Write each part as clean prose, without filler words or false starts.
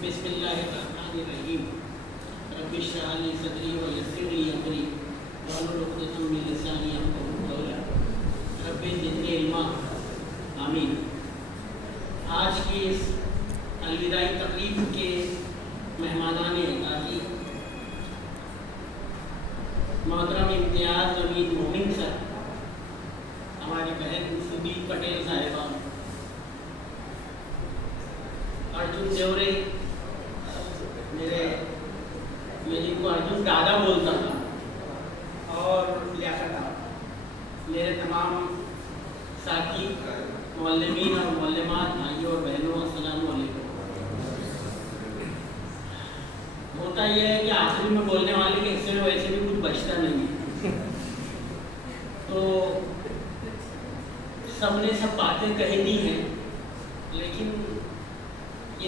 बिस्मिल्लाहिर्रहमानिर्रहीम। रब्बिश इश्रह ली सदरी व यस्सिर ली अमरी वहलुल उक़दतम मिन लिसानी यफ़क़हू क़ौली। रब्बि ज़िदनी इल्मा। आमीन। आज की इस अलविदाई तक़रीब के मेहमानाने एज़ाज़ी मोहतरम इम्तियाज़ अमीन मोमिन सर, हमारी बहन सुबी पटेल साहिबा, अर्जुन देवरे, मैं जिनको अर्जुन दादा बोलता था, और लियाकत, मेरे तमाम साथी मुअल्लिमीन और मुअल्लिमात, भाइयों और बहनों, अस्सलामु अलैकुम। होता यह है कि आखिरी में बोलने वाले के हिस्से में वैसे भी कुछ बचता नहीं है, तो सबने सब बातें कह दी हैं, लेकिन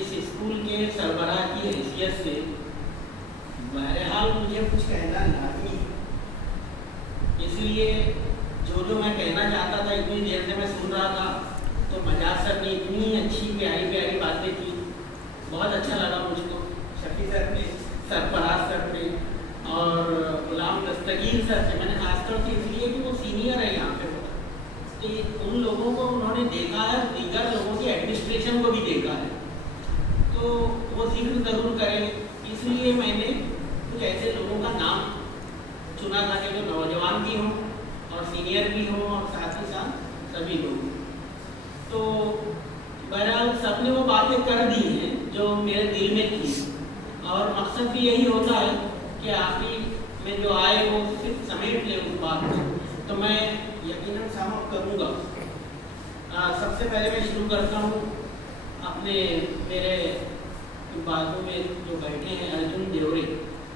इस स्कूल के सरबराह की हैसियत से बहरहाल मुझे कुछ कहना लाज़मी है। इसलिए जो मैं कहना चाहता था, इतनी देर से मैं सुन रहा था, तो मजाज सर ने इतनी अच्छी प्यारी प्यारी बातें की, बहुत अच्छा लगा मुझको। शफी सर ने, सरफराज सर ने और गुलाम दस्तगीर सर से, मैंने खासतौर से इसलिए कि वो सीनियर है यहाँ पे, तो उन लोगों को उन्होंने देखा है, दीगर लोगों की एडमिनिस्ट्रेशन को भी देखा है, तो वो जिक्र ज़रूर करें। इसलिए मैंने कुछ ऐसे लोगों का नाम चुना था कि जो नौजवान भी हों और सीनियर भी हों और साथ ही साथ सभी लोग। तो बहरहाल सबने वो बातें कर दी हैं जो मेरे दिल में थी, और मकसद भी यही होता है कि आखिरी में जो आए वो सिर्फ समेट ले उस बात को, तो मैं यकीनन समाप्त करूँगा। सबसे पहले मैं शुरू करता हूँ अपने मेरे बाजू में जो बैठे हैं अर्जुन देवरे।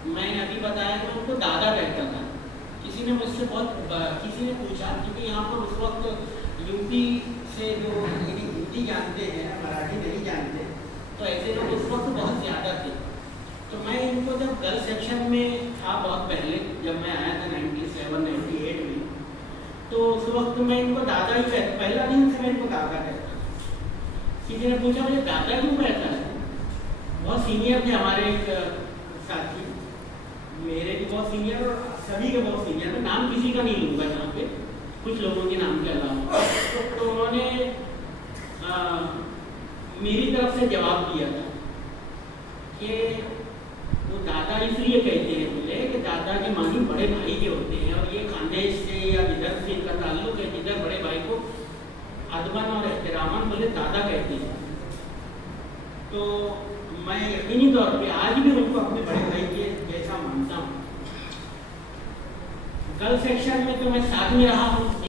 मैंने अभी बताया कि मैं उनको दादा कहता था। किसी ने मुझसे किसी ने पूछा, क्योंकि यहाँ पर उस वक्त यूपी से जो हिंदी जानते हैं, मराठी नहीं जानते, तो ऐसे लोग उस वक्त बहुत ज़्यादा थे। तो मैं इनको जब गर्ल सेक्शन में था, बहुत पहले जब मैं आया था 97-98 में, तो उस वक्त मैं इनको दादा ही कहता, पहला दिन से मैं इनको दादा कहता था। किसी ने पूछा मुझे दादा क्यों कहता है? बहुत सीनियर थे हमारे एक साथी, मेरे भी बहुत सीनियर और सभी के बहुत सीनियर। मैं नाम किसी का नहीं लूँगा यहाँ पे, कुछ लोगों के नाम के अलावा। तो उन्होंने मेरी तरफ से जवाब दिया था कि वो दादा इसलिए कहते हैं बोले कि दादा के मानी बड़े भाई के होते हैं, और ये खानदेश से या विदर्भ से इनका ताल्लुक है, जिधर बड़े भाई को अदबन और एहतरामन बोले दादा कहते हैं। तो मैं यकीनी तौर पे आज भी उनको अपने बड़े भाई के जैसा मानता हूँ। गर्ल सेक्शन में तो मैं साथ में रहा हूँ,